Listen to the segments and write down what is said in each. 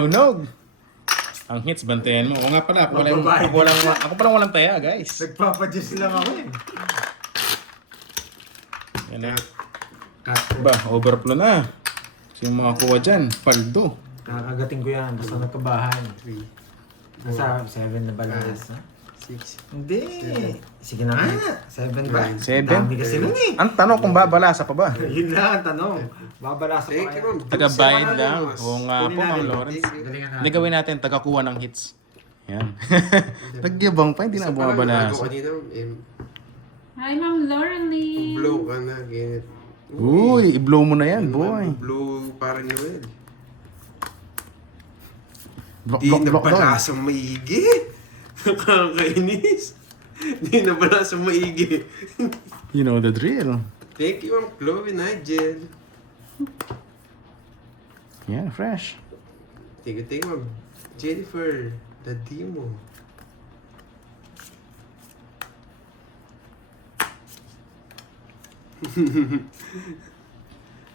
Tunog. Ang hits, bantayan mo. O nga pala, ako pala walang taya, guys. Nagpapadyos lang ako eh. Yan na. Ba, overflow na. So yung mga kuha dyan, paldo. Kakagating ko yan, basta nagkabahan. Nasa 7 na balas. 6. Hindi. Sige na nga. 7 ba? 7? Dami kasi nun eh. Ang tanong kung babalasa pa ba? Yun na ang tanong. Babalasa pa kaya. Taga-bayad lang. Oo nga po, Ma'am Lawrence. Galingan Hindi gawin natin, taga-kuha ng hits. Yan. Nagyabang pa, hindi na bumabalasa. Hi, Ma'am Laurelie. Blow ka na, ganyan. Uy, i-blow mo na yan, boy. Blow para ni Noel. Block, Di block, na block down. balasang maigi. Nakakainis. Di na balasang maigi. You know the drill. Thank you, Ma'am Chloe Nigel. Yan, fresh. Thank you, Ma'am Jennifer. Dadimo.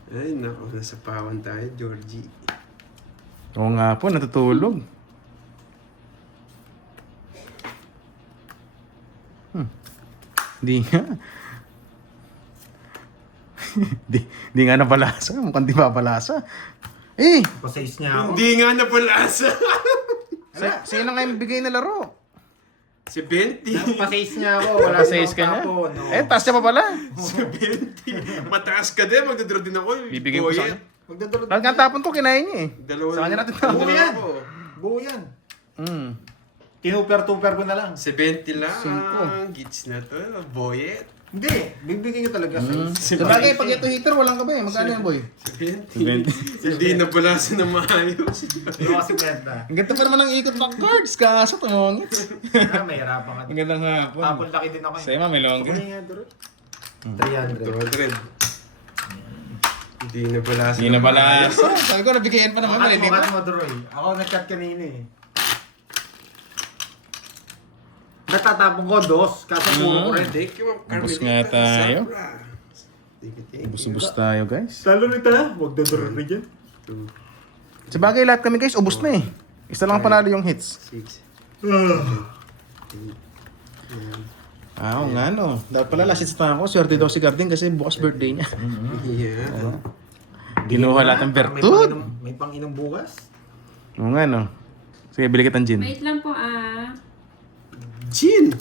Ay, naku, nasa pawan tayo, Georgie. Oo nga po, natutulog. Di nga. di nga nabalasa. Mukhang di babalasa. Eh! Pasize niya ako. Hindi nga napalasa. Sino nga yung bigay na laro? Si 20. Pasize niya ako. Wala Pasize ka niya? tapon, no. Eh, taas niya pa pala. Si 20. Mataas ka din, magdadraw din ako. Bibigay ko sa Boyet. kanya. Magdadulot. Kahit nga tapon to, kinain niya eh. Dalawa Sa kanya natin dalawa tapon. Buo yan. ako. Buo yan. Mm. Tinuper-tuper ko na lang. 70 lang. Cinco. Gits na to. Boyet. Hindi. Bibigyan ko talaga sa'yo. Sabagay, pag ito heater, walang ka ba eh. Magkano yan, boy? 70. Hindi napalasa na maayos. Ano kasi kwenta? Ang ganda pa naman ng ikot ng cards. Kaso, tumungit. May hirapan ka. Ang gandang hapon. Tapon laki din ako eh. Sa'yo, may longer. Ano nga, Duro? 300. 200. Hindi napalasa. Hindi na balasa. Sabi ko, nabigyan pa naman. Ano Mali, di mo, ba? mo, Duroy? Ako nag-cut kanina eh. Natatapon ko, dos. Kaso puro ko rin. Thank you, Ma'am Carmelita. Ubus nga tayo. Sabra. Thank you. Ubus-ubus tayo, guys. Talo nito ha? Huwag na Duroy rin dyan. 2, Sabagay, lahat kami, guys, ubus na eh. Isa lang panalo yung hits. 6, 8, 9. Oo nga, no. Dapat pala last hits na ako. Swerte daw si Garding kasi bukas birthday niya. Yeah. Ginuha lahat ng bertud. May pang-inom bukas? Oo nga, no. Sige, bili kitang gin. Wait lang po Gin!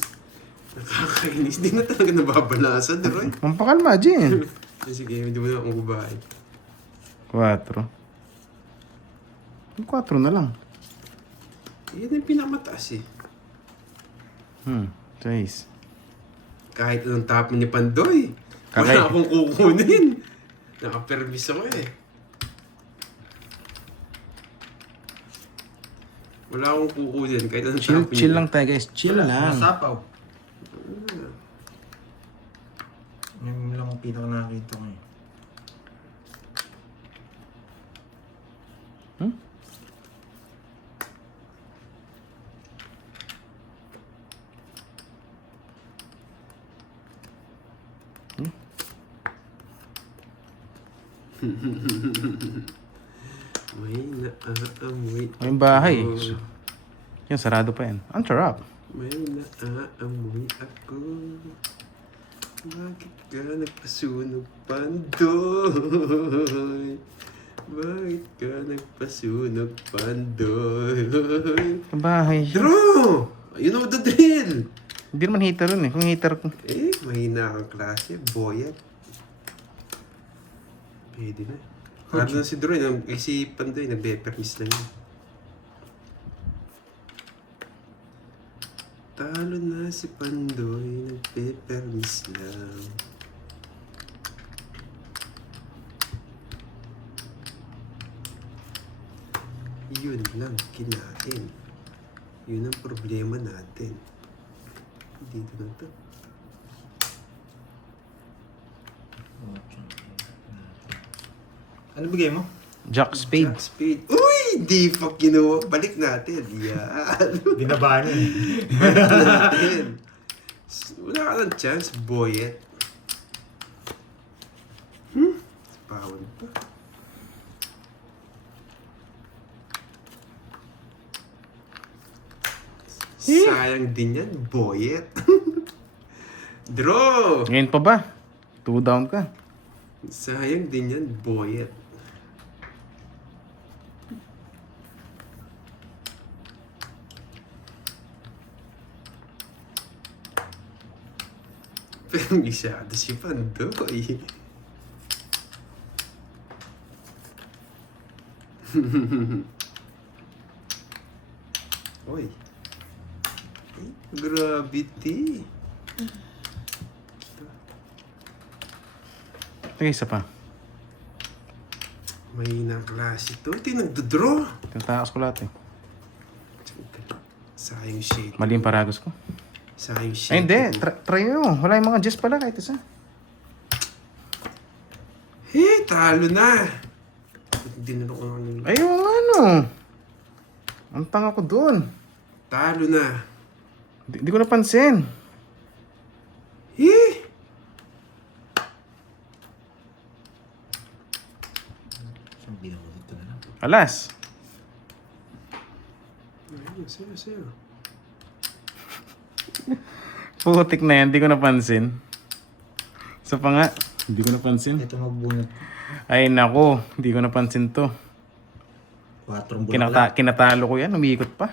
Nakakainis. Di na talaga nababalasa, Roy. Mampakalma, gin. Sige, hindi mo na akong gubahin. 4. 4 na lang. Yan yung pinakamataas eh. 6. Kahit anong tapon ni Pandoy. Kakay. Wala akong kukunin. Nakapermis ako eh. Wala akong kukunin kahit anong tapon Chill niya. lang tayo, guys. Chill lang. Masapaw. Yung lang ang pinaka nakakita ko eh. May naaamoy Ay, yung bahay. ako. Yan, sarado pa yan. Ang sarap. May naaamoy ako. Bakit ka nagpasunog, Pandoy? Bakit ka nagpasunog, Pandoy? Ang bahay siya. Drew! You know the drill! Hindi naman heater rin eh. Kung heater ko. Eh, mahina kang klase. Boyat. Pwede na. Karado na si Drew. Eh, si Pandoy, nagbe-permis lang yun. Talo na si Pandoy, nagpe-permis lang. Yun lang kinain. Yun ang problema natin. Dito na to. Ano bigay mo? Jack Spade. Jack Spade. Uy! Di pa kinuha. Balik natin. Yan. Binaba niya eh. Balik natin. Wala ka ng chance, Boyet. Pawan pa. Sayang din yan, boyet. Draw! Ngayon pa ba? 2 down ka. Sayang din yan, boyet. Pero masyado si Pandoy. Oy. Ay, gravity. Okay, isa pa. May klase ito. Ito yung nagdodraw. Tinatakas ko lahat eh. Sayang shit. Mali yung paragos ko. Sayang shit. Ay hindi, try nyo. Wala yung mga Jess pala kahit isa. Talo na. Hindi na ako nang... Ay, yung ano. Ang tanga ko doon. Talo na. Di ko napansin. Saan binunod ito na lang? Alas. Ayun, sayo. Putik na yan, di ko napansin. Isa pa nga, di ko napansin. Ito magbunot. Ay nako, di ko napansin to. 4 bunot lang. Kinatalo ko yan, umiikot pa.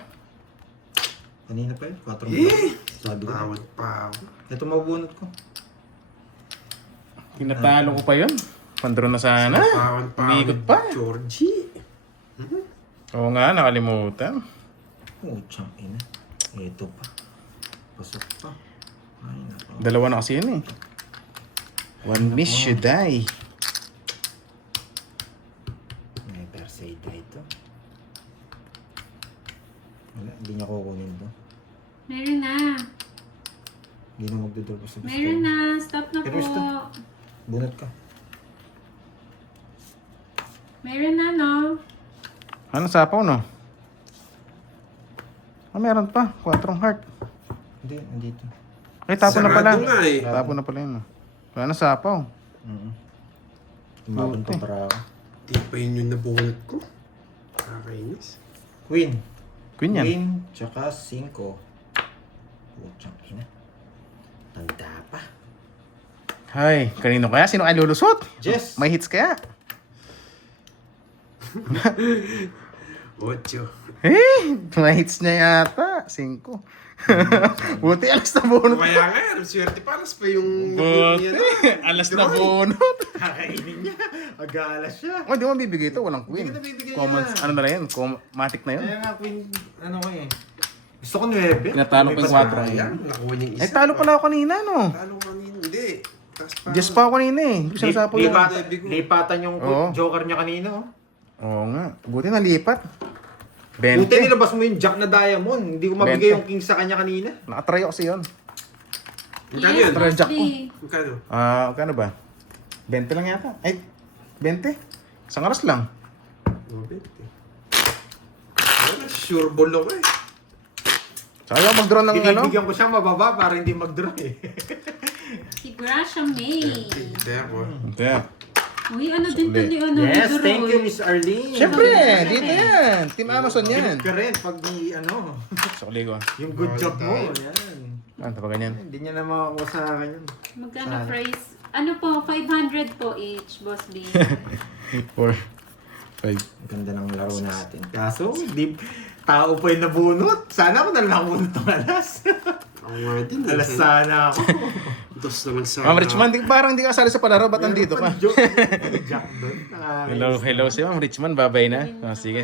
Kanina pa yun, 4 bunot. Sabi ko. Bawat pa ako. Ito mabunot ko. Kinatalo ko pa yun. Pandro na sana. Bawat pa Umiikot pa. Georgie. Oo nga, nakalimutan. Oh, tiyang ina. Ito pa. Pasok pa. Ay, nako. Dalawa na kasi yun eh. One miss should die. May Perseda ito. Wala, hindi niya kukunin to. Meron na. Hindi na magdodor pa sa gusto. Meron na. Stop na Pero po. gusto. Bunot ka. Meron na, no? Ano sapaw no? Ah, meron pa. 4 heart. Hindi, andito. Ay, tapo na pala. Sarado nga eh. Tapo na pala yun. Wala na sapaw. Tumapon pa Buti. para ako. Di pa yun yung nabunot ko. Nakakainis. Queen. Queen yan. Queen, tsaka 5. Putsang ina. Tanda pa. Hay, kanino kaya? Sino kaya lulusot? Jess. May hits kaya? Ocho. May hits niya yata. 5. Buti, alas na bunot. Kaya nga, swerte pa. Alas pa yung... Buti, yan. alas na bunot. Kakainin niya. Agalas siya. Oh, di mo bibigay ito. Walang queen. Hindi ko nabibigay Common, yan. ano na yan? Matic na yun. Kaya nga Queen, ano ko eh. Gusto ko 9. Tinatalo ko yung 4. Ayan, nakuha niya yung isa. Ay, talo pala ako kanina, no? Talo kanina. Hindi. Taas pa. Just pa ako kanina eh. Hindi ko sinasapaw yun. Lipatan yung Oo. joker niya kanina. Oh. Oo nga. Buti nalipat. Buti 20. nilabas mo yung jack na diamond. Hindi ko mabigay 20. yung king sa kanya kanina. Nakatry ako kasi yun. Magkano yun? Try jack ko. Bossy. Magkano? Kano ba? 20 lang yata. Ay, 20? Isang oras lang. 20. Wala, sure ball ako eh. Saka ayaw mag-draw ng ano? Binibigyan ko siya mababa para hindi mag-draw eh. Si Gracia May. Kaya ako. Hindi. Uy, ano din to ni ano? Yes, Igor, thank you uy. Miss Arlene. Siyempre, dito yan. Team Amazon yan. Ka rin pag may ano, Sukli ko. yung good job mo. Tayo. Yan. Ano pa ganyan? Hindi niya na makakuha sa akin yun. Magkano price? Ano po? 500 po each, Boss B. 4, 5. Ang ganda ng laro natin. Kaso, di, tao pa yung nabunot. Sana ako nalang ng alas. Ako nga din. Alas sana ako. Dos naman sa... Ma'am Richmond, parang hindi ka kasali sa palaro. Ba't nandito ka? Jack doon. Hello si Ma'am Richmond. Babay na. Oh, sige.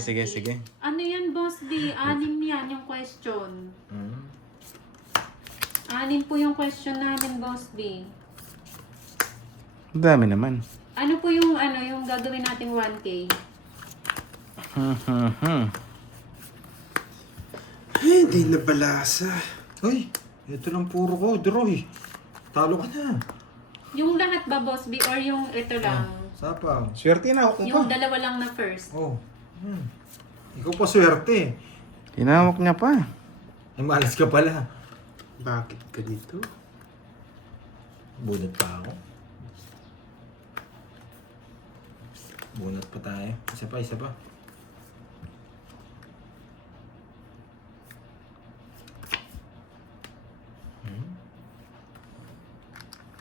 Ano yan, Boss B? 6 yan yung question. 6 po yung question namin, Boss B. Ang dami naman. Ano po yung yung gagawin nating 1K? Hindi na balasa. Uy, ito lang puro ko. Draw eh. Talo ka na. Yung lahat ba, Boss B? Or yung ito lang? Sapaw. Swerte na ako Yung pa. dalawa lang na first? Oh. Ikaw pa swerte. Tinawak niya pa. Ay, malas ka pala. Bakit ganito? Bunot pa ako. Bunot pa tayo. Isa pa.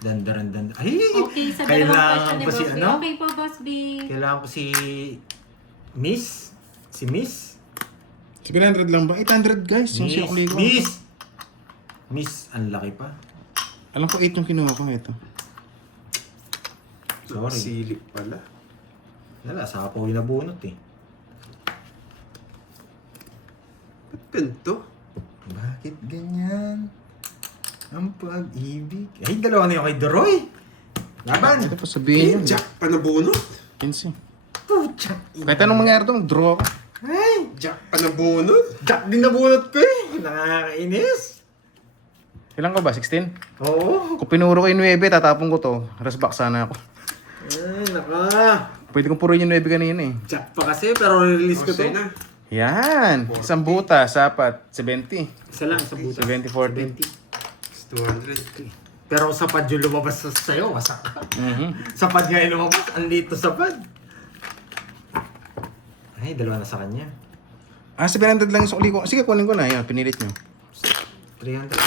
Dandaran. Ay! Okay, sa dalawang Kailangan question ni ko si Boss B. ano? Okay po, Boss B. Kailangan ko si Miss. Si Miss. 700 lang ba? 800 guys. Yung sinukli ko. Miss, ang laki pa. Alam ko 8 yung kinuha ko ito. Sorry. Silip pala. Wala, saka po yung nabunot eh. Ba't ganito? Bakit ganyan? Ang pag-ibig. Ay, dalawa na yung kay Doroy. Laban. Ito pa sabihin yun. Jack pa nabunot. 15. Pucha. Kahit anong mangyari doon, draw ako. Ay, Jack pa nabunot. Jack din nabunot ko eh. Nakakainis. Ilan ko ba? 16? Oo. Kung pinuro ko yung 9, tatapon ko to. Resback sana ako. Ay, naka. Pwede kong puruin yung 9 kanina eh. Jack pa kasi, pero release ko to. Kasi na. Yan! Isang buta, sapat. 70. Isa lang, sa buta. 70-40. 200. Pero sa pad yung lumabas sa'yo, wasak ka. Mhm. Sa pad nga yung lumabas, ang lito sa pad. Ay, dalawa na sa kanya. 700 lang yung sukli ko. Sige, kunin ko na. Yan, pinilit nyo. 300.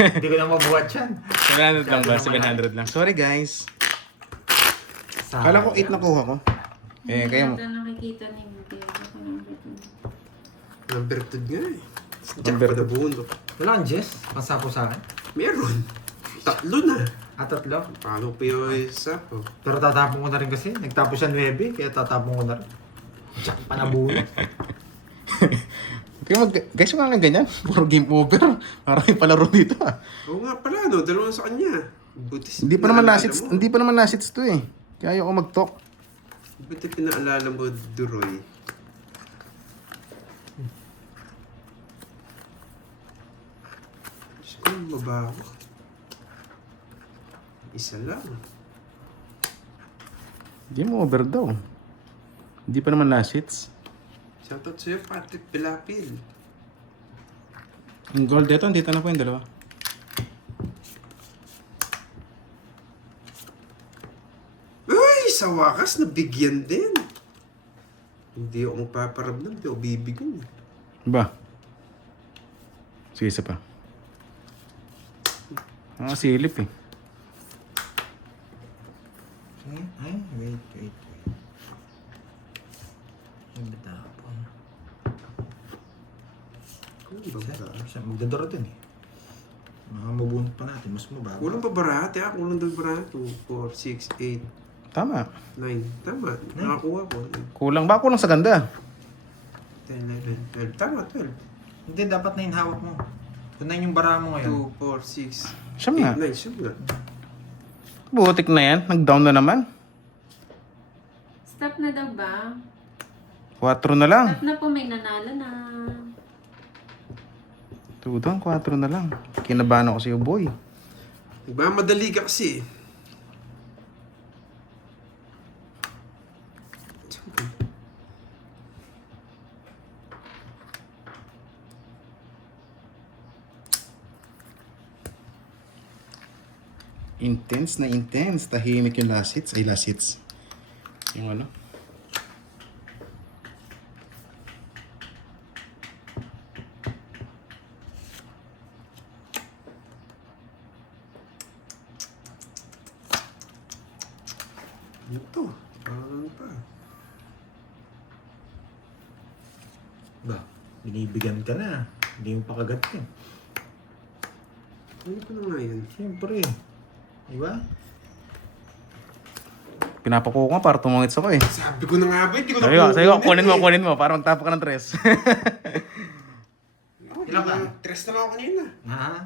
Hindi ko na mabuhat yan. 700 lang ba? 700 lang. Sorry guys. Kala ko 8 nakuha ko. Eh, kayo mo. Ito nakikita ni Miguel. Number 2 nga eh. Jack Number pa nabunot. Wala kang Jess? Pasapo sa akin? Meron. 3 na. Tatlo? Paano pa yung isa po? Pero tatapon ko na rin kasi. Nagtapos siya 9, kaya tatapon ko na rin. Jack pa nabunot. Guys, huwag nga ganyan. Puro game over. Parang yung palaro dito ah. Oo nga pala, no? Dalawa sa kanya. Buti Hindi pa naman pinaalala nasits, mo. hindi pa naman nasits to eh. Kaya ayoko mag-talk. Buti pinaalala mo, Duroy. Diyos ko, mabaho. Isa lang. Game over daw. Hindi pa naman nasits. Shoutout sa'yo, Patrick Pilapil. Yung gold dito, dito na po yung dalawa. Uy! Sa wakas, nabigyan din. Hindi ako magpaparamdam, hindi ako bibigyan. Ba? Sige, isa pa. Silip eh. Ay, wait. Ang tapon. Magdadaro din eh. Makamabunot pa natin, mas mababa. Kulang pa barate ah, kulang daw barate. 2, 4, 6, 8, Tama. 9. Tama, nakakuha ko. Kulang ba? Kulang sa ganda. 10, 11, 12. Tama, 12. Hindi, dapat na hawak mo. Kunain yung bara mo ngayon. 2, 4, 6, Siyam nga. 8, 9. Siyam nga. Butik na yan. Nag-down na naman. Stop na daw ba? 4 na lang. Stop na po, may nanalo na. Tudong, 4 na lang. Kinabahan ako sa'yo, boy. Nagmamadali ka kasi. Intense na intense. Tahimik yung last hits. Ay, last hits. Yung ano? Ano to? Ano pa? Ba, binibigyan ka na. Hindi mo pa kagat eh. Ano pa na nga yan? Siyempre. Diba? Pinapako ko nga para tumungits ako eh. Sabi ko na nga ba, hindi ko na Sabi ko, kunin mo. Para magtapa ka ng 3. Ilang ka? 3 na lang ako kanina.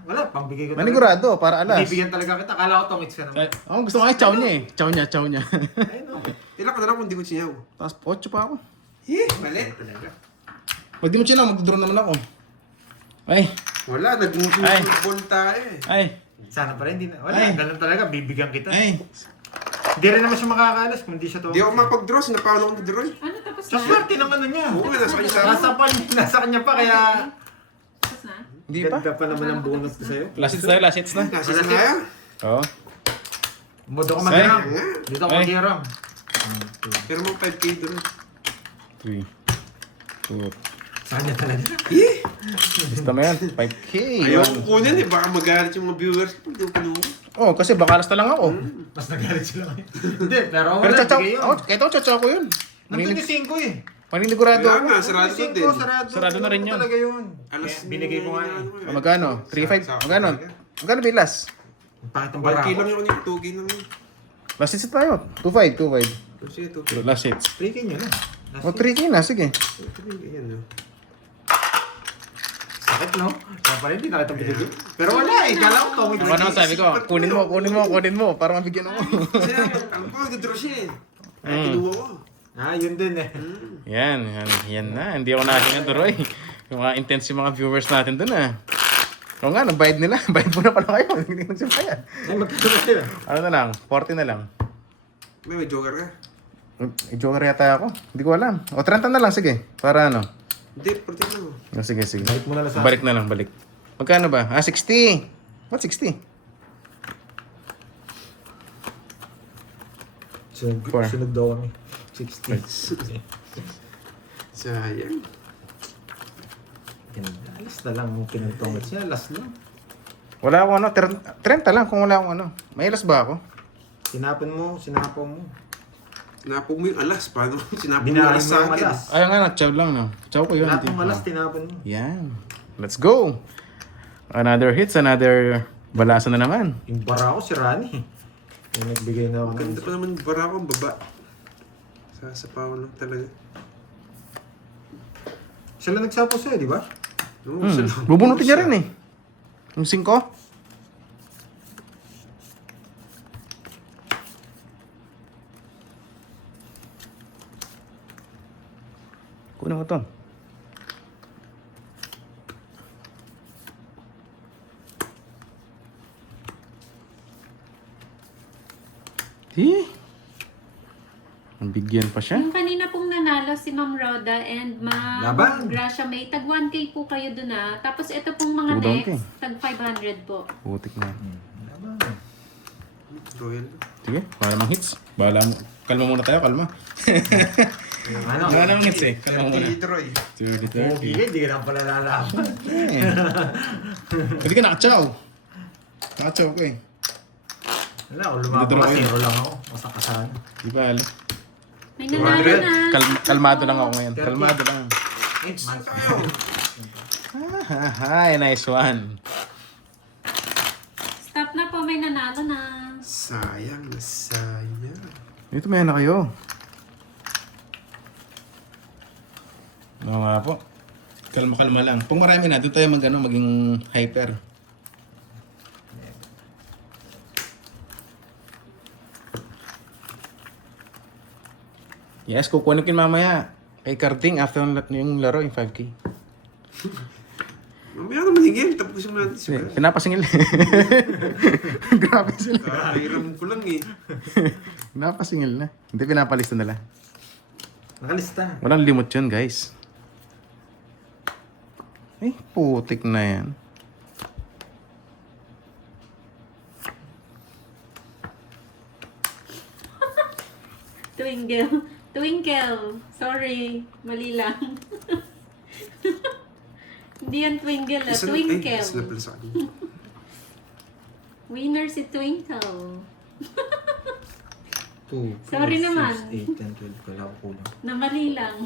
Wala, pambigay ko Manigurado, para alas. Binibigyan talaga kita. Kala ko tongits ka naman. Ako gusto ko nga chow niya eh. Chow niya. Ayun o. Ilang ka na lang kung hindi ko sinyaw. Tapos 8 pa ako. Mali. Pag di mo chinaw, magdodraw naman ako. Ay. Wala, Ay. nag-football tayo eh. Ay. Sana pa rin. Wala, Ay. ganun talaga. Bibigyan kita. Ay. Hindi rin naman siya makakalas kung hindi siya to. Hindi ako mapag-draw, sinapalo ko na Duroy. Ano, tapos Sa na? swerte ng ano niya. Oo nga, nasa kanya sa Nasa kanya pa kaya... Tapos na? Hindi pa. Ganda pa naman ang bonus ko sa'yo. Last hits na. Nasa na nga. Oo. Modo ko Say. mag-iram. Nga. Dito ako Ay. mag-iram. Pero mo 5K Duroy. 3. 4. Kanya talaga. Eh! Basta mo yan, 5K. Ayaw ko kunin eh. Baka magalit yung mga viewers ko. Hindi ko kinuha. Oh, kasi baka lasta lang ako. Mas nagalit sila ngayon. Hindi, pero Pero wala, tsatsaw, bigay yun. ako, kahit ako tsatsaw ko yun. Nandun yung 5 eh. Paninigurado Kaya ako. nga, sarado ko din. Sarado na rin yun. Talaga yun. Alas Kaya binigay ko nga eh. Oh, magkano? 3.5? Magkano? Magkano bilas? Ang pangit ng bara 1K ko. lang yung kanina. 2K lang yun. Last hits tayo. 2.5, 2.5. Sige, 2K. Last hits. 3K nyo na. O, 3K na, sige. 2K, yan no. Sakit no? Kaya pa rin, hindi na kita binigay. Pero wala eh, kala ko tawid Ako naman sabi ko, kunin mo, para mabigyan ako. Kasi alam ko, nagdodro siya eh. Kaya kinuha ko. Ah, yun din eh. Yan na. Hindi ako nakahinga tuloy. Yung mga intense yung mga viewers natin dun ah. O nga, nagbayad nila. Bayad mo na pala kayo. Hindi nagsimbayan. Ay, magkano sila? Ano na lang, 40 na lang. May joker ka? I-joker yata ako. Hindi ko alam. O, 30 na lang, sige. Para ano. Hindi, pwede mo. O, sige. Balik mo na lang sa Balik na lang, balik. Magkano ba? 60. What 60? Four. Sunog daw kami. 60. Sayang. Ganda. Alas na lang mong pinagtungat siya. Alas lang. Wala akong ano, 30 lang kung wala akong ano. May alas ba ako? Sinapon mo, sinapaw mo. Sinapog mo yung alas. Paano? Sinapog mo yung Binahin alas mo sa yung akin. alas. Ayaw nga, chow lang no. Chow ko yun. Lahat hindi ng ko. alas, tinapon mo. Yan. Let's go. Another hits, another balasa na naman. Yung bara ko, si Rani. Yung nagbigay na ako. Maganda pa naman bara ko ang baba. Sasapawan lang talaga. Siya lang nagsapaw sa'yo, di ba? No, siya lang. Bubunutin niya rin eh. Yung 5. Kunin mo to. Ang bigyan pa siya. Yung kanina pong nanalo si Ma'am Roda and Laban. Gracia May, tag 1K po kayo dun ah. Tapos ito pong mga Udon next, tag 500 po. Putik na. Royal. Sige, wala namang hits. Bahala mo. Kalma muna tayo, kalma. Ano? Wala namang hits eh. Kalma muna. Troy. 30, 30. Okay, hindi ka na pala lalaban. Hindi ka nakachaw. Nakachaw ko eh. Wala, ako lumabas. Dito na kayo. Zero lang ako. Masakasan. Di ba alam? May nanalo na. Kalmado lang ako ngayon. 30. Kalmado lang. Saan tayo? Hi, nice one. Stop na po, may nanalo na. Sayang na sayang. Dito may na kayo. Oo nga po. Kalma-kalma lang. Kung marami na, doon tayo maging hyper. Yes, kukunin ko yun mamaya. Kay Carding after yung laro, yung 5K. Mamaya naman yung game. Tapusin mo natin siya. Pinapasingil. Grabe sila. Kakahiram ko lang eh. Pinapasingil na. Hindi, pinapalista nila. Nakalista. Walang limot yun, guys. Ay, putik na yan. Twinkle. Twinkle. Sorry. Mali lang. Hindi yan Twinkle ah. Twinkle. Ay, snap lang sa akin. Winner si Twinkle. 2, Sorry naman. 8, 10, 12. Wala ko kulang. Na mali lang.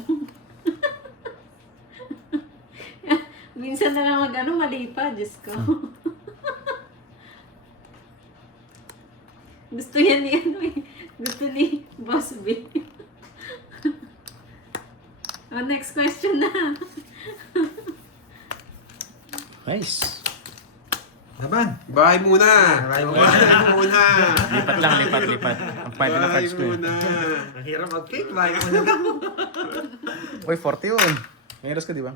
Minsan na lang mali pa. Diyos ko. Gusto yan ni ano eh. Gusto ni Boss B. Oh, next question na. Nice. Laban. Bahay muna! Bahay muna. Bahay muna! Lipat lang, lipat. Ang pwede na Bahay cards ko. muna! Mahirap mag-cake. Bahay mo na lang. Uy, 40 yun. May eras ka, di ba?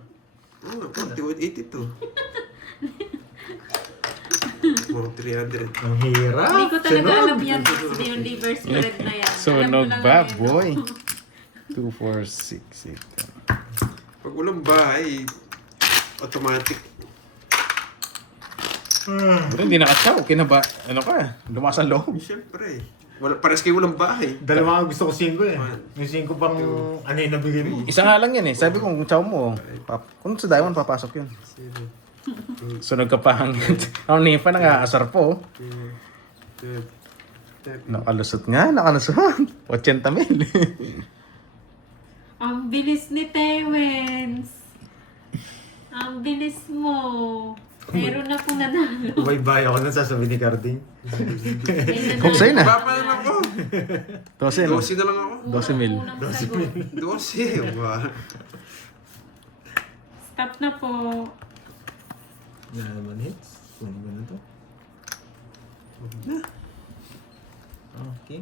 Oo, 41.80 to. Mga 300. Ang hirap. Hindi ko talaga Sunog. alam yan. Yung liver spread na yan. Sunog Alam ko lang ba, na yan. boy? 2, 4, 6, 8. Pag walang bahay, automatic. Pero hindi nakachaw. Kinaba, ano ka? Lumakas ang loob. Siyempre. Pares kayo walang bahay. Dalawa ang gusto ko 5 eh. One, Yung 5 pang ano yung nabigay mo. Isa nga lang yan eh. Sabi ko kung chow mo, kung sa Diamond papasok yun. Zero, Sunog ka pa hanggang. Ang nipa nang-aasar po. 12, 13. Nakalusot nga, nakalusot. 80 mil. Ang bilis ni Tewens. Ang bilis mo. Meron na po nanalo. Bye-bye ako na sasabihin ni Carding. Kung sa'yo na. Baba na lang ako. 12 no? 12 na lang ako. 12 mil. 12. Wow. Stop na po. Na naman hits. Kunin ko na to. Huwag na. Okay.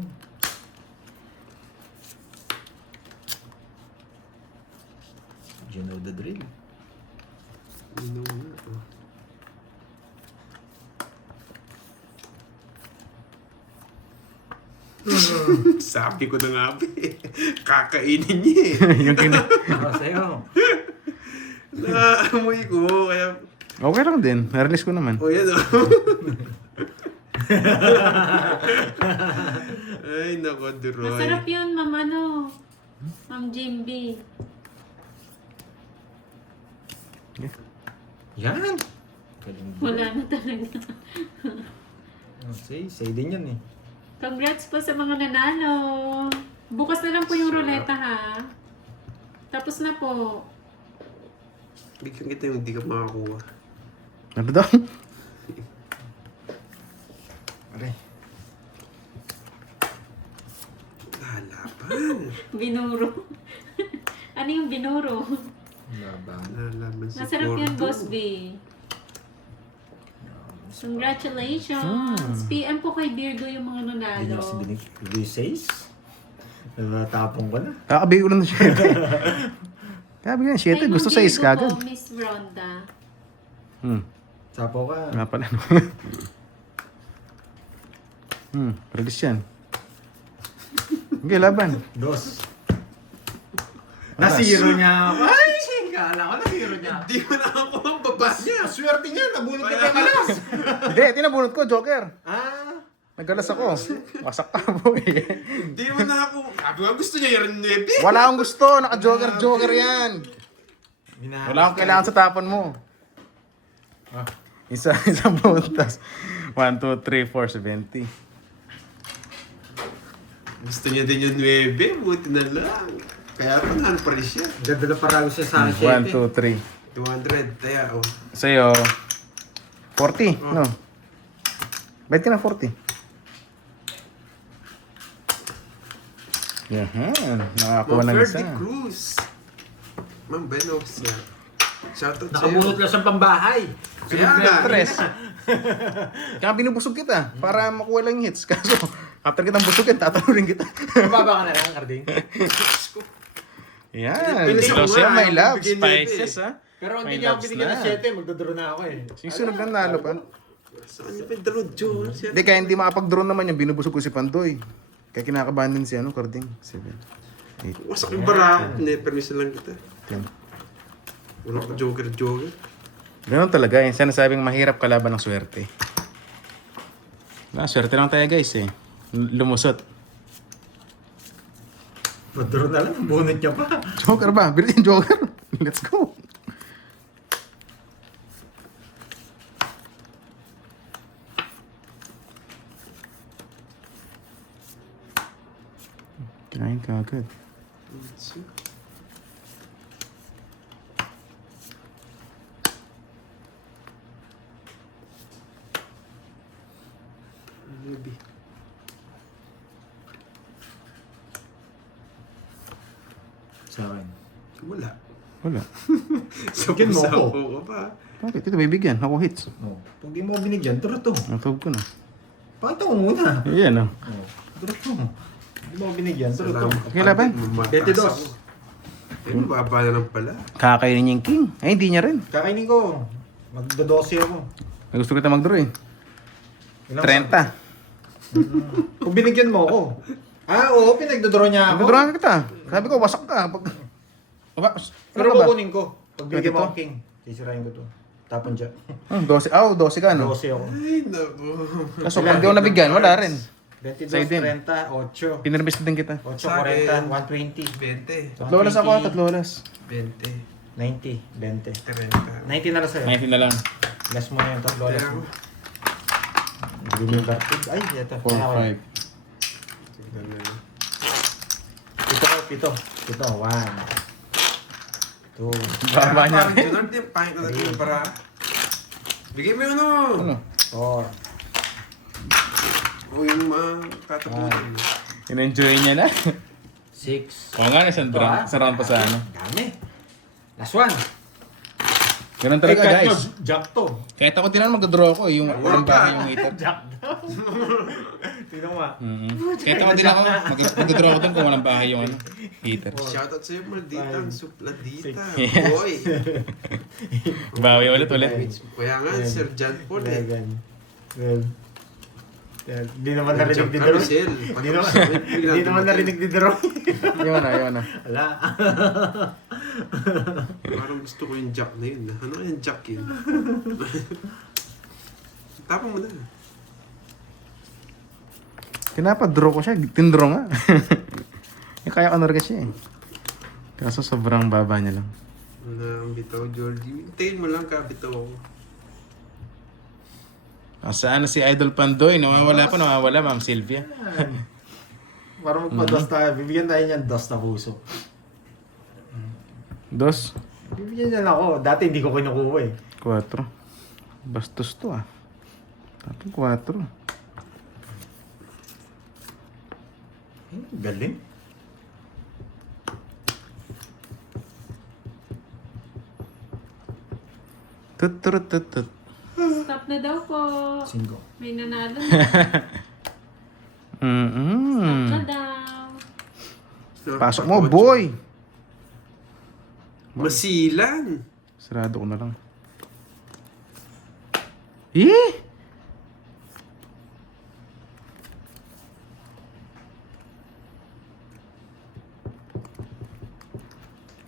You know the drill. Inom na. Oh. Sabi ko na nga ba eh. Kakainin niya eh. Yung Ako sa'yo. Naamoy ko. Kaya, Okay lang din. Na-release ko naman. o yan o. Ay, nako, Duroy. Masarap yun, Ma'am ano. Ma'am Jimby. Yan. Wala na talaga. Say din yan eh. Congrats po sa mga nanalo. Bukas na lang po yung ruleta ha. Tapos na po. Bigyan kita yung hindi ka makakuha. Ano daw? Aray. Lalaban. Binuro. Ano yung binuro? Laban. Lalaban si Masarap yun, Gordo. Boss B. Congratulations! PM po kay Beardo yung mga Hindi nanalo. niya kasi binigay 6. Natapong ko na. Kakabigay ko lang ng 7. Kakabigay ng 7. Gusto sa is kagad. Po, Miss Ronda. Sapo ka. Nga pala. Release yan. Okay, laban. Dos. Nasiro niya ako. Ay! Kala ko nasiro niya. Hindi mo nakakuha ang baba niya. Swerte niya. Nabunod ka ng alas. Hindi, tinabunot ko, Joker. Ah. Nagalas ako. Wasak ka po eh. Hindi mo nakakuha. Sabi nga gusto niya yung 9. Wala akong gusto. Naka-Joker yan. Wala akong kailangan sa tapon mo. Isang buntas. 1, 2, 3, 4, 70. Gusto niya din yung 9. Buti na lang. Kaya panahan pa rin siya. Dadala paralo siya sa akin. 1, 2, 3. 200. Kaya oh. Sa'yo, 40. No. Bayad ka na 40. Yahan. Nakakuha ng isa. Ferdy Cruz. Ma'am Benos. Shoutout sa'yo. Nakabunot lang siyang pambahay. Kaya nga. Tres. Kaya binubusog kita para makuha lang yung hits. Kaso, after kitang busugin, tatalunin kita. Mababa ka na lang, Carding. Yan. Bilis ako Lucia, nga, my love. bigyan niya ito Spices, ha? Pero May hindi niya ako loves binigyan ng na. 7. Magdodoro na ako eh. Yung sunog na nalo pa. Saan niya pa yung draw, Joe? Hindi, kaya hindi makapag-drone naman yung binubusog ko si Pandoy. Kaya kinakabahan din si Carding. 7, 8, Wasak yung bara. Hindi, permission lang kita. 10. Wala ko joker. Ganun talaga. Yung sinasabing mahirap kalaban ng swerte. Swerte lang tayo guys eh. Lumusot. Magdodoro na lang. Bunot niya pa. Joker ba? Bilhin yung Joker. Let's go. Kinain ka agad. Maybe. Sa akin. Wala. Wala. Bigyan mo ako. Sapo ka pa. Bakit? Ito may bigyan. Ako hits. Oh. Pag di mo binigyan, duro to. Natawag ko na. Pakita ko muna. Ayan oh. Oh. Duro to. Hindi mo binigyan, duro to. Salamat. Okay, laban. Mataas 22. ako. Eh, mababa na lang pala. Kakainin niya yung king. Ay, hindi niya rin. Kakainin ko. Magdodose ako. Ay, gusto kita mag-draw eh. Ilang 30. Kung binigyan mo ako. Ah, oo, pinagdodraw niya ako. Nagdrawang kita. Sabi ko, wasak ka. Pag... Aba, Pero ano ka ba? kukunin ko. Pag binigyan mo Ito? ako king, sisirain ko to. Tapon siya. 12. 12 ka, no? 12 ako. Ay, naku. Kaso pag di ako nabigyan, wala rin. Sa'yo din. 22.30, 8. Pinarbis din kita. 8.40, 120. 20. Tatlo oras ako, tatlo oras. 20. 90, 20. 30. 90 na lang sa'yo. 19 na lang. Last mo na yung 3 oras mo. Hindi mo yung cartridge. Ay, ito. 4, 5. Tignan na yun. Pito. 1. 2. Baba niya. Parang Junard, yung pangit na natin yung para. Bigay mo yung ano. Ano? 4. O yung mga katapunan. In-enjoy niya na. 6. Oo nga, isang round pa sa ano. Dami. Last one. Ganun talaga, guys. Jack to. Kahit ako din mag-draw ako, yung walang bahay yung heater. Jack daw. Tingnan mo. Kahit ako din ako, mag-draw ako din kung walang bahay yung ano, heater. Shoutout sa'yo, Maldita. Ang supladita. Yes. Boy. Bawi ulit. Kaya nga, Sir John Paul eh. Hindi naman narinig ni Dero. Hindi naman narinig ni Dero. Yun na. Wala. Parang gusto ko yung jack na yun. Ano yung jack yun? Tapon mo na. Pinapa-draw ko siya, tindraw nga. Kaya ko na rin siya eh. Kaso sobrang baba niya lang. Wala ang bitaw, Georgie. Hintayin mo lang ka, bitaw ako. Saan na si Idol Pandoy? Nawawala, Ma'am Sylvia. Para magpa-dos tayo, bibigyan tayo niyan dos na puso. Dos. Bibigyan niyan ako. Dati hindi ko kinukuha eh. 4. Bastos to ah. Tapos 4. Galing. Tut. Stop na daw po. 5. May nanalo na. Stop Mm-mm. na daw. Pasok mo, boy! Masilan. Sarado ko na lang. Eh!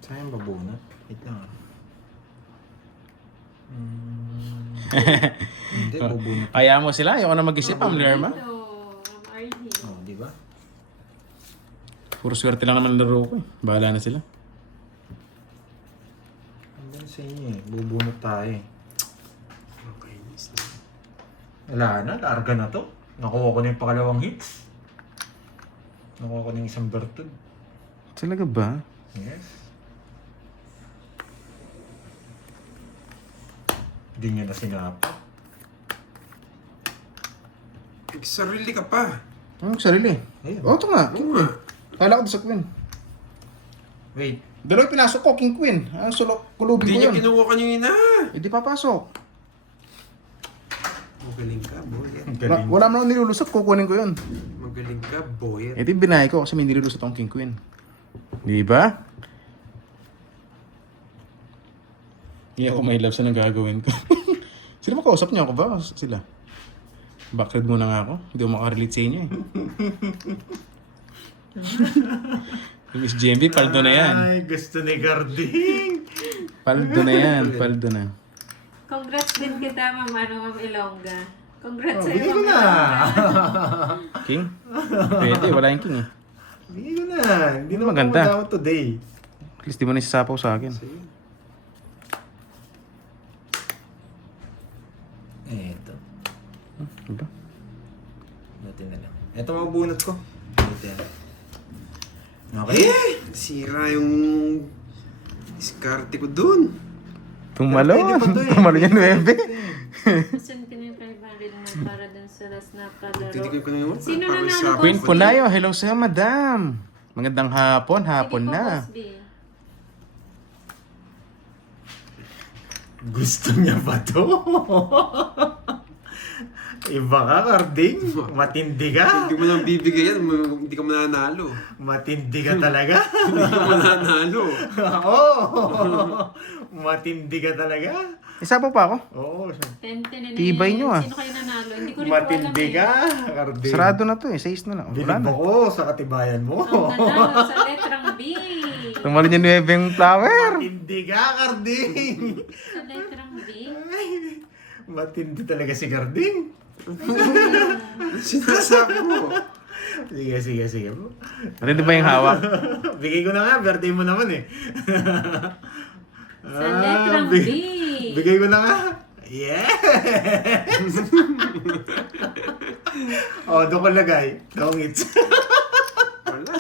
Sayang babunot. Wait lang. Hindi, babunot. Kaya mo sila, ayoko na mag-isip, Ma'am Lerma. Ito, ang RD. Oh, di ba? Puro swerte lang naman ang laro ko eh. Bahala na sila. Hanggang sa inyo eh. Bubunot tayo eh. Okay, miss na. Wala na, larga na to. Nakuha ko na yung pangalawang hits. Nakuha ko na yung isang bertud. Talaga ba? Yes. Hindi niya na sinapa. Sarili ka pa. Sarili. Ayun. Oo, ito nga. Oo nga. Kala ko doon sa Queen. Wait. Dalawa pinasok ko, King Queen. Ang solo, kulubin Hindi ko niya yun. kinuha kanina. Hindi papasok. Magaling ka, boy. Wala mo nang nilulusot, kukunin ko yun. Magaling ka, boy. Ito yung binay ko kasi may nilulusot akong King Queen. Di ba? Hindi ako may love sa nang gagawin ko. Sila makausap niyo ako ba? Sila? Backread muna nga ako. Hindi ako makarelate sa inyo eh. Miss GMB, paldo na yan. Ay, gusto ni Garding. Paldo na yan, paldo na. Congrats din kita, Ma'am Ilongga. Congrats Oh, sa'yo, bigay ko Ma'am na. Ilongga. King? Pwede, wala yung king eh. Bigay ko na. Hindi naman Maganda. ako today. At least di mo nasisapaw sa akin. Sige. Eto. Diba? Buti na lang. Eto mabunot ko. Buti na lang. Okay? Sira yung diskarte ko dun. Tumalo. Pwede pa to eh. Tumalo niya 9. Saan ka na yung 500 na para dun sa last na palaro? Titigil ko na yung Sino parang nanalo, sa- boss? Queen Punayo, hello sa'yo, madam. Magandang hapon Sige po, na. Boss B. Gusto niya ba to? Iba ka, Garding. Matindi ka. Hindi mo lang bibigay yan, hindi ka mananalo. Matindi ka talaga. Hindi ka mananalo. Oo. Matindi ka talaga. Isapaw pa ako. Oo. Tibay nyo, ah. Sino kayo nanalo? Hindi ko rin po alam Matindi eh. ka, Garding. Sarado na to eh, 6 na lang. Wala Bilib na. ako sa katibayan mo. Ang nanalo sa letrang B. Tumalo niya 9 yung flower. Matindi ka, Garding. Sa letrang B. Matindi talaga si Garding. Sinasabi mo. Sige. Matindi ba yung hawak? Bigay ko na nga, birthday mo naman eh. Sa letrang B. Bigay ko na nga. Yes! Oh, doon ko lagay. Dongits. Wala,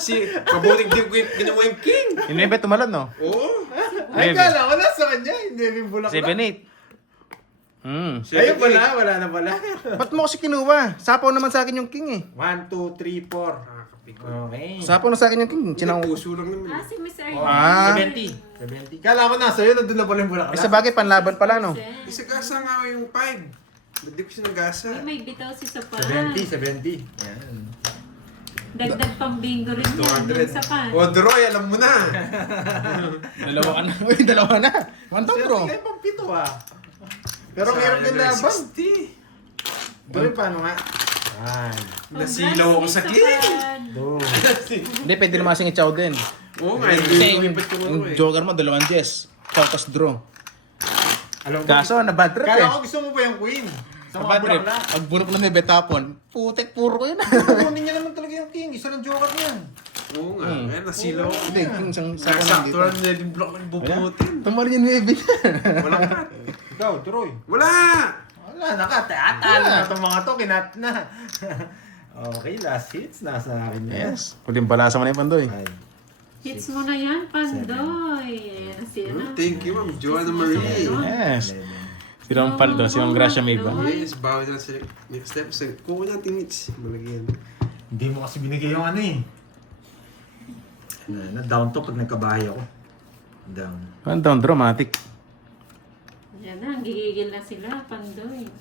pabuting di ko ginawa yung king. Inibet tumalon, no? Oo. Ay, Eleven. kala ko na sa kanya. Hindi yung bulak 7-8. Ayun pala, wala na pala. Ba't mo kasi kinuha? Sapaw naman sa akin yung king eh. 1, 2, 3, 4. Nakakapikon. Okay. Sapaw na sa akin yung king. Sinang... Puso lang naman. Si Miss Arlene. Ah. 70. Kala ko nasa yun, nandun na pala yung bulak. Ay, sa bagay, panlaban pala, no? Isa gasa nga yung 5. Ba't di ko sinagasa? Ay, may bitaw si Sapan. 70. Yan. Dagdag pang bingo rin yan. 200. Yung Sapan. O, Droy, alam mo na. Dalawa ka na. Uy, dalawa na. One to, bro. Sige, pang pito ah. Pero meron din laban. 60. Doon paano nga? Ay. Nasilaw ako sa king. Hindi, pwede naman kasing i-chow din. Oo nga, Kasi hindi ko yung, ipat ko yung eh. joker mo, dalawang Jess. Chow, tas draw. Alam ko. Kaso, na-bad trip eh. Kala ko gusto mo pa yung queen. Sa mga Bad trip. bulak. Pag bulok na may betapon, putek, puro ko yun. Kunin niya naman talaga yung king. Isa ng joker niyan. Oo nga, kaya nasilaw ako. Hindi, king isang sako na Sakto dito. lang na yung block ng bubutin. Tumarin yung 9. Walang cut. Ikaw, Troy. Wala! Wala, nakatalo na itong mga to. Kinat na. Okay, last hits. Nasa akin yan. Yes. Kuling balasa mo na yung pandoy. Ay. Hits mo na yan, Pandoy. Ayan na siya na. Thank you, Ma'am Joanna Marie. Yes. Si Ram Paldo, si Ma'am Gracia may ba? Yes, bawal na sa next step. Kuha natin hits. Malagyan. Hindi mo kasi binigay yung ano eh. Na-down to pag nagkabahay ako. Down. One down, dramatic. Yan na, gigigil na sila, Pandoy.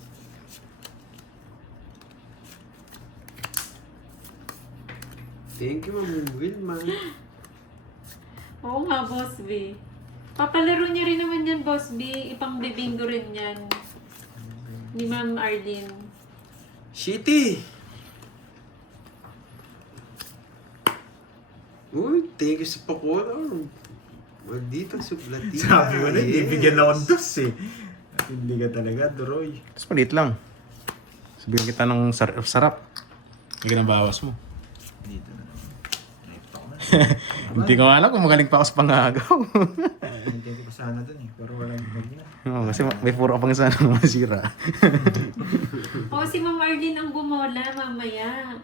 Thank you, Ma'am Wilma. Oo nga, Boss B. Papalaro niya rin naman yan, Boss B. Ipang-bibingo rin yan. Ni Ma'am Arlene. Shitty! Uy, thank you sa pakula. Maldita sublatita. Sabi ko na, ibigyan ako ng dos eh. Hindi ka talaga, Droy. Tapos maliit lang. Sabihin kita ng sarap. Hindi ka nang bawas mo. Dito na. Ito ko na. Hindi ko alam kung magaling pa ako sa pangagaw. Hindi ko sana dun eh. Pero walang bag na. Oo, kasi may puro ka pang sana ng masira. O, si Ma'am Arlene ang gumola mamaya.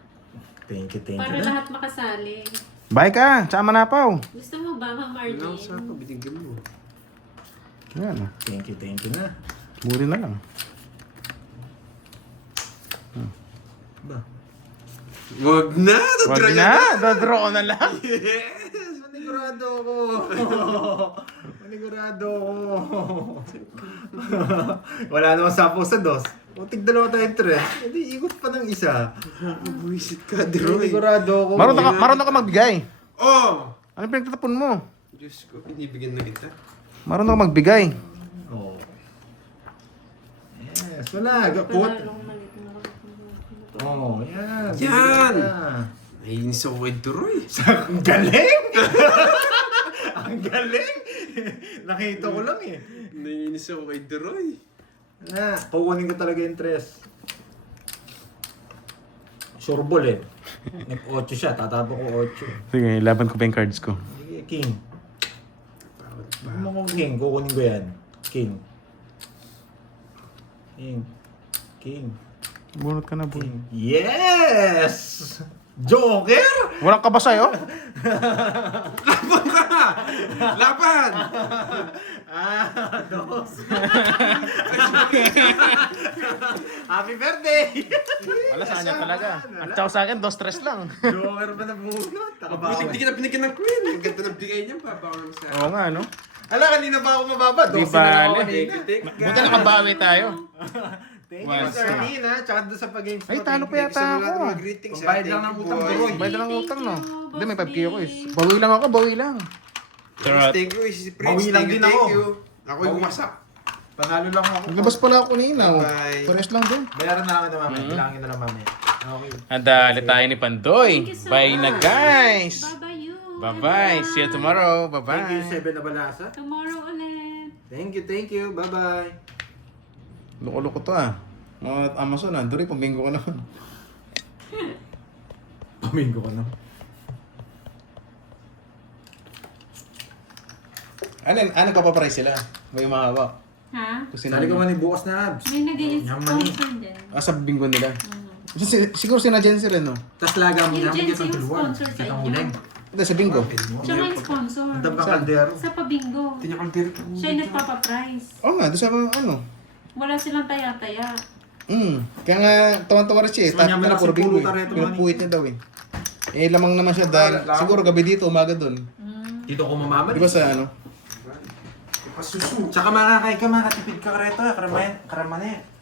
Thank you Para na. lahat makasali. Bye ka! Tsaka manapaw! Gusto mo ba, Ma'am Ano Arlene? sa ako, binigyan mo. Yan. Thank you na. Buri na lang. Ba? Wag na! Wag Dodra na! Dodraw ko na lang. Yes! Manigurado ako. Manigurado ako. Wala naman sapo sa dos. O tig-dalawa tayong tres. Hindi, ikot pa ng isa. Buwisit ka, Droy. Manigurado ako. Marunong ka magbigay. Oh! Ano pinagtatapon mo? Diyos ko, pinibigyan na kita. Marunong ka magbigay. Oh. Yes, wala. Gapot. Panalong malit na Oh, yan. Yan! Yeah. Naiinis ako kay Droy. Ang galing! Ang galing! Nakita ko lang eh. Naiinis ako kay Droy. Na, kukunin ko talaga yung tres. Sureball eh. Nag-8 siya, tatapon ko 8. Sige, laban ko pa yung cards ko. Sige, king. Huwag mo kong king, kukunin ko yan. King. King. King. Bunot ka na, bunot. King. Yes! Joker! Walang ka ba sa'yo? Laban ka! Laban! Dos. Happy birthday! Wala sa kanya talaga. At saka sa akin, 2-3 lang. Joker ba na bunot? Buti Nakabawi. hindi kita binigyan ng queen. Ang ganda ng bigay niya, babaw lang sa... Oo nga, no? Ala, kanina pa ako mababa. Di 12 na lang ako bale. kanina. Buti nakabawi tayo. Thank you, Once, Mr. Arlene, ha? Tsaka doon sa pag-games Ay, mo, talo thank pa you. yata ako. Greetings. Pambayad lang ng utang, Droy. Bayad na lang Thank utang, no? you, Hindi, may Boss 5K ako B. eh. Bawi lang ako, bawi lang. Charot. Thank you, si Prince. Bawi lang Thank you, din thank ako. you. Ako yung wasak. Panalo lang ako. Naglabas pala ako kanina. oh. Bye-bye. Pares lang din. Bayaran na lang kita mamaya. Bilangin na lang mamaya. Okay. Andali tayo ni Pandoy. Thank you so Bye na, much. guys. Bye-bye you. Bye-bye. See you tomorrow. Thank Bye-bye. you, Seven na balasa. Tomorrow ulit. Thank you, thank you. Bye-bye. Loko-loko to ah. Mga Amazon, Dory, pambinggo ko naman. Paminggo ko na. Ano papaprice sila? May mahaba. Ha? Kung Sali ka man yung bukas na abs. May Yaman eh. nag-i-sponsor din. Sa binggo nila. Siguro si Jency rin, no? Tapos laga mo Yung namin Jency yung yung tuluan. sponsor sa Kitang inyo. uling. Hindi, sa bingo. Siya nga yung sponsor. Ang dambang Saan? kaldero. Sa pabingo. Tinyakaldiri ko. Siya yung nagpapaprice. Oo nga, doon sa ano. Wala silang taya-taya. Kaya nga, tawan-tawa rin siya eh. So, niya Tapos na malakas puro yung bingo pulutan eh. rito, Pinupuwit niya daw eh. Lamang naman siya dahil siguro gabi dito, umaga doon. Dito ko mamamad. Di ba sa ano? Ipasusu. Tsaka makakain ka, makatipid ka kareta. Karamayan eh.